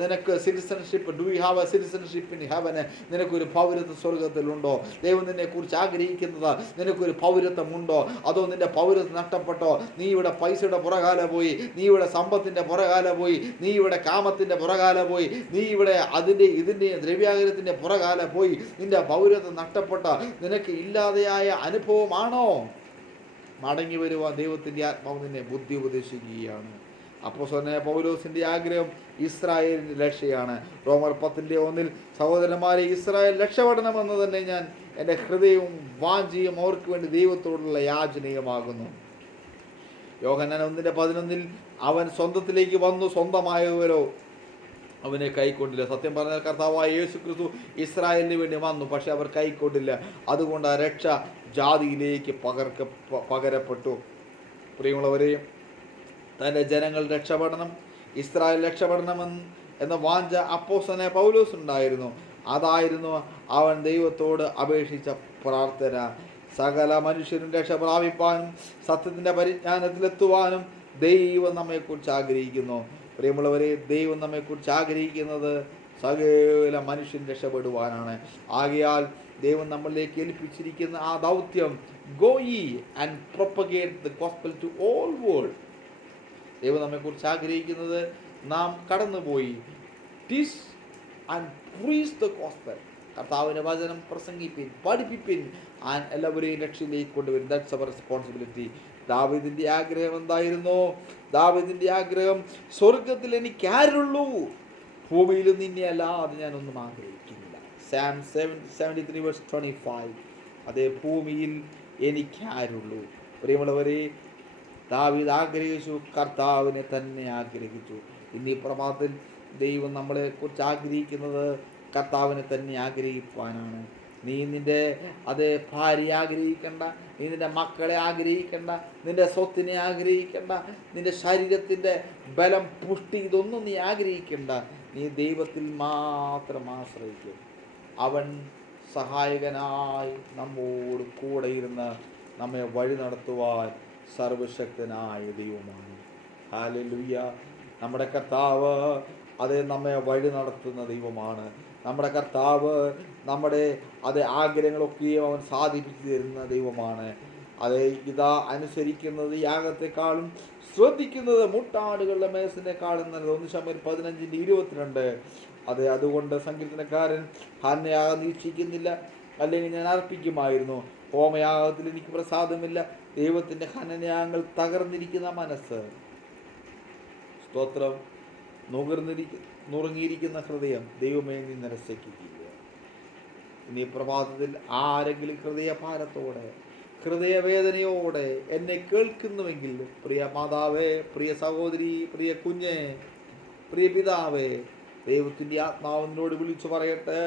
നിനക്ക് citizenship, do you have a citizenship in heaven? നിനക്കൊരു പൗരത്വം സ്വർഗത്തിലുണ്ടോ? ദൈവം നിന്നെ കുറിച്ച് ആഗ്രഹിക്കുന്നത് നിനക്കൊരു പൗരത്വമുണ്ടോ? അതോ നിന്റെ പൗരത്വം നഷ്ടപ്പെട്ടോ? നീ ഇവിടെ പൈസയുടെ പുറകാലെ പോയി, നീ ഇവിടെ സമ്പത്തിൻ്റെ പുറകാലെ പോയി, നീ ഇവിടെ കാമത്തിൻ്റെ പുറകാലെ പോയി, നീ ഇവിടെ ഇതിൻ്റെ ദ്രവ്യാഗ്രഹത്തിൻ്റെ പുറകാലെ പോയി, നിന്റെ പൗരത്വം നഷ്ടപ്പെട്ട നിനക്ക് ഇല്ലാതെയായ അനുഭവമാണോ? മടങ്ങി വരുവാൻ ദൈവത്തിൻ്റെ ആത്മാവ് നിന്നെ ബുദ്ധി ഉപദേശിക്കുകയാണ്. അപ്പോസ്തലനായ പൗലോസിന്റെ ആഗ്രഹം ഇസ്രായേലിന്റെ രക്ഷയാണ്. റോമർ 10:1 സഹോദരന്മാരെ, ഇസ്രായേൽ രക്ഷപ്പെടണമെന്ന് തന്നെ ഞാൻ എൻ്റെ ഹൃദയവും വാഞ്ചയും അവർക്ക് വേണ്ടി ദൈവത്തോടുള്ള യാചനയുമാകുന്നു. യോഹന്നാൻ 1:11 അവൻ സ്വന്തത്തിലേക്ക് വന്നു, സ്വന്തമായവരോ അവനെ കൈക്കൊണ്ടില്ല. സത്യം പറഞ്ഞാൽ കർത്താവായ യേശു ക്രിസ്തു ഇസ്രായേലിന് വേണ്ടി വന്നു, പക്ഷെ അവർ കൈക്കൊണ്ടില്ല. അതുകൊണ്ട് ആ രക്ഷ ജാതിയിലേക്ക് പകരപ്പെട്ടു. പ്രിയമുള്ളവരെ, തൻ്റെ ജനങ്ങൾ രക്ഷപ്പെടണം, ഇസ്രായേൽ രക്ഷപ്പെടണമെന്ന വാഞ്ച അപ്പോസ്തലനായ പൗലോസ് ഉണ്ടായിരുന്നു. അതായിരുന്നു അവൻ ദൈവത്തോട് അപേക്ഷിച്ച പ്രാർത്ഥന. സകല മനുഷ്യരും രക്ഷ പ്രാപിപ്പാനും സത്യത്തിൻ്റെ പരിജ്ഞാനത്തിലെത്തുവാനും ദൈവം നമ്മെക്കുറിച്ച് ആഗ്രഹിക്കുന്നു. പ്രിയമുള്ളവരെ, ദൈവം നമ്മെക്കുറിച്ച് ആഗ്രഹിക്കുന്നത് സകല മനുഷ്യൻ രക്ഷപ്പെടുവാനാണ്. ആകയാൽ ദൈവം നമ്മളിലേക്ക് ഏൽപ്പിച്ചിരിക്കുന്ന ആ ദൗത്യം, go ye and propagate the gospel to all world. ദൈവം നമ്മെക്കുറിച്ച് ആഗ്രഹിക്കുന്നത് നാം കടന്നുപോയി teach and preach the gospel, കർത്താവിൻ്റെ വചനം പ്രസംഗിപ്പിൻ, പഠിപ്പിപ്പിൻ, എല്ലാവരെയും രക്ഷയിലേക്ക് കൊണ്ടുവരും. That's our responsibility. ദാവീദിൻ്റെ ആഗ്രഹം എന്തായിരുന്നു? ദാവീദിൻ്റെ ആഗ്രഹം, സ്വർഗത്തിൽ എനിക്ക് ആരുള്ളൂ, ഭൂമിയിലും നിന്നെ അല്ലാതെ ഞാനൊന്നും ആഗ്രഹിക്കുന്നില്ല. സാം 73:25. അതേ, ഭൂമിയിൽ എനിക്ക് ആരുള്ളൂ. പ്രിയമുള്ളവരെ, ദാവീദ് ആഗ്രഹിച്ചു, കർത്താവിനെ തന്നെ ആഗ്രഹിച്ചു. ഇന്നീ പ്രഭാതത്തിൽ ദൈവം നമ്മളെ കുറിച്ച് ആഗ്രഹിക്കുന്നത് കർത്താവിനെ തന്നെ ആഗ്രഹിക്കുവാനാണ്. നീ നിൻ്റെ ഭാര്യയെ ആഗ്രഹിക്കണ്ട, നീ നിൻ്റെ മക്കളെ ആഗ്രഹിക്കണ്ട, നിൻ്റെ സ്വത്തിനെ ആഗ്രഹിക്കണ്ട, നിൻ്റെ ശരീരത്തിൻ്റെ ബലം, പുഷ്ടി, ഇതൊന്നും നീ ആഗ്രഹിക്കണ്ട. നീ ദൈവത്തിൽ മാത്രം ആശ്രയിക്കും. അവൻ സഹായകനായി നമ്മോട് കൂടെ ഇരുന്ന് നമ്മെ വഴി നടത്തുവാൻ സർവശക്തനായ ദൈവമാണ്. ഹല്ലേലൂയ. നമ്മുടെ കർത്താവ് നമ്മെ വഴി നടത്തുന്ന ദൈവമാണ്. നമ്മുടെ കർത്താവ് നമ്മുടെ ആഗ്രഹങ്ങളൊക്കെയും അവൻ സാധിപ്പിച്ചു തരുന്ന ദൈവമാണ്. ഇതാ അനുസരിക്കുന്നത് യാഗത്തെക്കാളും ശ്രദ്ധിക്കുന്നത് മുട്ടാടുകളുടെ മേസിനേക്കാളും നല്ലത്. 1 ശമൂവേൽ 15:22. അതുകൊണ്ട് സങ്കീർത്തനക്കാരൻ, ഹനയാഗം വീക്ഷിക്കുന്നില്ല, അല്ലെങ്കിൽ ഞാൻ അർപ്പിക്കുമായിരുന്നു. ഹോമയാഗത്തിൽ എനിക്ക് പ്രസാദമില്ല. ദൈവത്തിൻ്റെ ഹനനയാഗങ്ങൾ തകർന്നിരിക്കുന്ന മനസ്സ്, സ്തോത്രം, നുറുങ്ങിയിരിക്കുന്ന ഹൃദയം ദൈവമേ നീ നിരസിക്കുകയില്ല. ഇനി പ്രഭാതത്തിൽ ആരെങ്കിലും ഹൃദയഭാരത്തോടെ, ഹൃദയവേദനയോടെ എന്നെ കേൾക്കുന്നുവെങ്കിൽ, പ്രിയ മാതാവേ, പ്രിയ സഹോദരി, പ്രിയ കുഞ്ഞെ, പ്രിയ പിതാവേ, ദൈവത്തിൻ്റെ ആത്മാവിനോട് വിളിച്ചു പറയട്ടെ,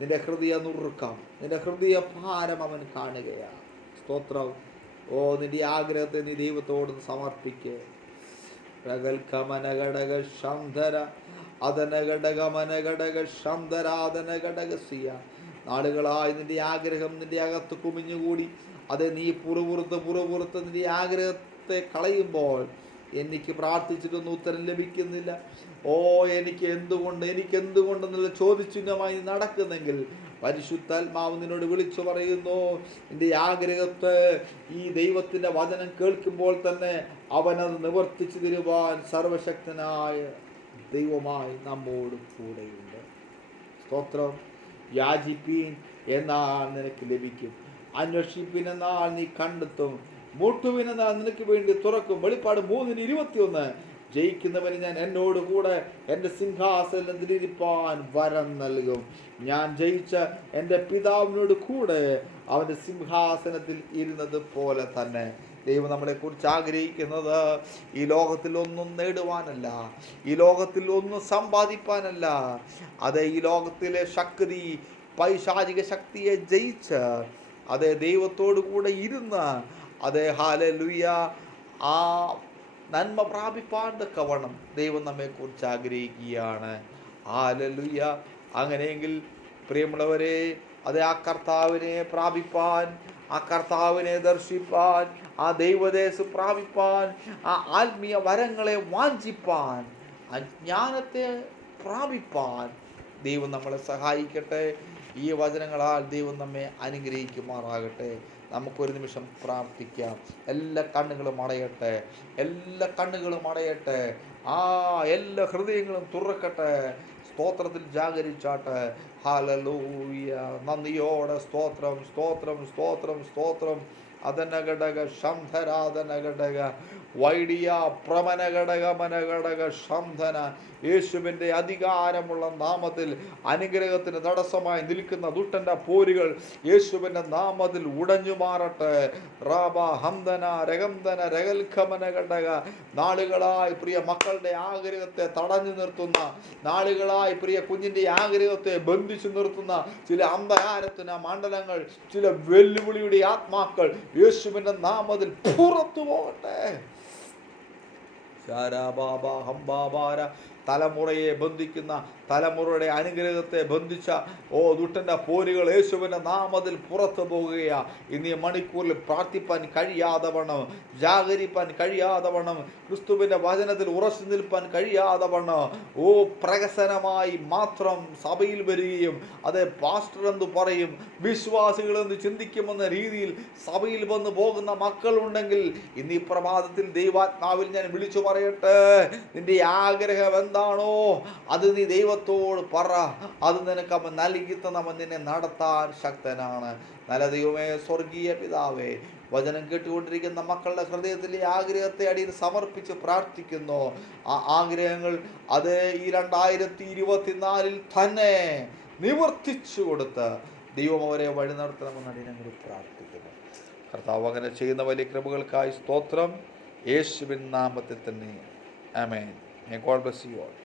നിന്റെ ഹൃദയ നുറുക്കം, നിന്റെ ഹൃദയ ഭാരം അവൻ കാണുകയാണ്. സ്തോത്രം. നിന്റെ ആഗ്രഹത്തെ നീ ദൈവത്തോട് സമർപ്പിക്കുക. പ്രഗൽഘമനഘടക ശംധര അതനഘടകമനഘടക ശംധര അതനഘടകസിയ. നാളുകളായി നിന്റെ ആഗ്രഹം നിന്റെ അകത്ത് കുമിഞ്ഞുകൂടി, നീ പുറപുറത്ത് നിന്റെ ആഗ്രഹത്തെ കളയുമ്പോൾ എനിക്ക് പ്രാർത്ഥിച്ചിട്ടൊന്നും ഉത്തരം ലഭിക്കുന്നില്ല. എനിക്ക് എന്തുകൊണ്ടെന്നുള്ള ചോദിച്ചുമായി നടക്കുന്നെങ്കിൽ പരിശുദ്ധാത്മാവ് നിന്നോട് വിളിച്ചു പറയുന്നു, നിന്റെ ആഗ്രഹത്തെ ഈ ദൈവത്തിൻ്റെ വചനം കേൾക്കുമ്പോൾ തന്നെ അവനത് നിവർത്തിച്ചു തരുവാൻ സർവശക്തനായ ദൈവമായി നമ്മോട് കൂടെയുണ്ട്. സ്തോത്രം. യാചിപ്പീൻ, എന്നാൽ നിനക്ക് ലഭിക്കും. അന്വേഷിപ്പിൻ, എന്നാൽ നീ കണ്ടെത്തും. മുട്ടുവിനെന്നാൽ നിനക്ക് വേണ്ടി തുറക്കും. വെളിപ്പാട് 3:21. ജയിക്കുന്നവന് ഞാൻ എന്നോട് കൂടെ എൻ്റെ സിംഹാസനത്തിലിരിപ്പാൻ വരം നൽകും. ഞാൻ ജയിച്ച എൻ്റെ പിതാവിനോട് കൂടെ അവൻ്റെ സിംഹാസനത്തിൽ ഇരുന്നത് പോലെ തന്നെ. ദൈവം നമ്മളെക്കുറിച്ച് ആഗ്രഹിക്കുന്നത് ഈ ലോകത്തിൽ ഒന്നും നേടുവാനല്ല, ഈ ലോകത്തിൽ ഒന്നും സമ്പാദിപ്പാനല്ല. ഈ ലോകത്തിലെ ശക്തി പൈശാചിക ശക്തിയെ ജയിച്ച് അതേ ദൈവത്തോടു കൂടെ ഇരുന്ന് അതേ ഹല്ലേലൂയ ആ നന്മ പ്രാപിപ്പാൻ തക്കവണ്ണം ദൈവം നമ്മെക്കുറിച്ച് ആഗ്രഹിക്കുകയാണ്. ഹല്ലേലൂയ. അങ്ങനെയെങ്കിൽ പ്രിയമുള്ളവരെ, അത് ആ കർത്താവിനെ പ്രാപിപ്പാൻ, ആ കർത്താവിനെ ദർശിപ്പാൻ, ആ ദൈവദേശം പ്രാപിപ്പാൻ, ആ ആത്മീയ വരങ്ങളെ വാഞ്ചിപ്പാൻ, ആ ജ്ഞാനത്തെ പ്രാപിപ്പാൻ ദൈവം നമ്മളെ സഹായിക്കട്ടെ. ഈ വചനങ്ങളാൽ ദൈവം നമ്മെ അനുഗ്രഹിക്കുമാറാകട്ടെ. നമുക്കൊരു നിമിഷം പ്രാർത്ഥിക്കാം. എല്ലാ കണ്ണുകളും അടയട്ടെ, എല്ലാ കണ്ണുകളും അടയട്ടെ. എല്ലാ ഹൃദയങ്ങളും തുറക്കട്ടെ. സ്തോത്രത്തിൽ ജാഗരിച്ചാട്ടെ. ഹല്ലേലൂയ. നന്ദിയോടെ സ്തോത്രം, സ്തോത്രം, സ്തോത്രം, സ്തോത്രം. അതനഘടക ശംധരാധനഘടക വൈഡിയ പ്രമനഘടക മനഘടക ശംധന. യേശുവിൻ്റെ അധികാരമുള്ള നാമത്തിൽ അനുഗ്രഹത്തിന് തടസ്സമായി നിൽക്കുന്ന ദുഷ്ടന്റെ പോരുകൾ യേശുവിൻ്റെ നാമത്തിൽ ഉടഞ്ഞു മാറട്ടെ. റാബ ഹംദന രഗംദന രഗൽഖമന ഘടക. നാളുകളായി പ്രിയ മക്കളുടെ ആഗ്രഹത്തെ തടഞ്ഞു നിർത്തുന്ന, നാളുകളായി പ്രിയ കുഞ്ഞിൻ്റെ ആഗ്രഹത്തെ ബന്ധിച്ചു നിർത്തുന്ന ചില അന്ധകാരത്തിന് മണ്ഡലങ്ങൾ, ചില വെല്ലുവിളിയുടെ ആത്മാക്കൾ യേശുവിൻ്റെ നാമത്തിൽ പുറത്തു പോകട്ടെ. തലമുറയെ ബന്ധിക്കുന്ന, തലമുറയുടെ അനുഗ്രഹത്തെ ബന്ധിച്ച ദുഷ്ടന്റെ പോരുകൾ യേശുവിൻ്റെ നാമത്തിൽ പുറത്തു പോകുകയാ. ഇന്നീ മണിക്കൂറിൽ പ്രാർത്ഥിപ്പാൻ കഴിയാതെ വണ്ണം, ജാഗരിപ്പാൻ കഴിയാതെ വണ്ണം, ക്രിസ്തുവിൻ്റെ വചനത്തിൽ ഉറച്ചു നിൽപ്പാൻ കഴിയാതെ വണ്ണം പ്രഹസനമായി മാത്രം സഭയിൽ വരികയും അതേ പാസ്റ്റർ എന്ന് പറയും, വിശ്വാസികളെന്ന് ചിന്തിക്കുമെന്ന രീതിയിൽ സഭയിൽ വന്നു പോകുന്ന മക്കളുണ്ടെങ്കിൽ ഇന്നീ പ്രഭാതത്തിൽ ദൈവാത്മാവിൽ ഞാൻ വിളിച്ചു പറയട്ടെ, നിന്റെ ആഗ്രഹം എന്താണോ അത് നീ ദൈവത്തോട് പറ. അത് നിനക്ക് അവൻ നൽകി തന്നവൻ നിന്നെ നടത്താൻ ശക്തനാണ്. നല്ല ദൈവമേ, സ്വർഗീയ പിതാവേ, വചനം കേട്ടുകൊണ്ടിരിക്കുന്ന മക്കളുടെ ഹൃദയത്തിലെ ആഗ്രഹത്തെ അടിയിൽ സമർപ്പിച്ച് പ്രാർത്ഥിക്കുന്നു. ആ ആഗ്രഹങ്ങൾ അത് ഈ 2024 തന്നെ നിവർത്തിച്ചു കൊടുത്ത് ദൈവം അവരെ വഴി നടത്തണമെന്ന് അടിയങ്ങൾ പ്രാർത്ഥിക്കുന്നു. കർത്താവ് അങ്ങനെ ചെയ്യുന്ന വലിയ കൃപകൾക്കായി സ്തോത്രം. യേശുവിൻ നാമത്തിൽ തന്നെ ആമേൻ. May God bless you all.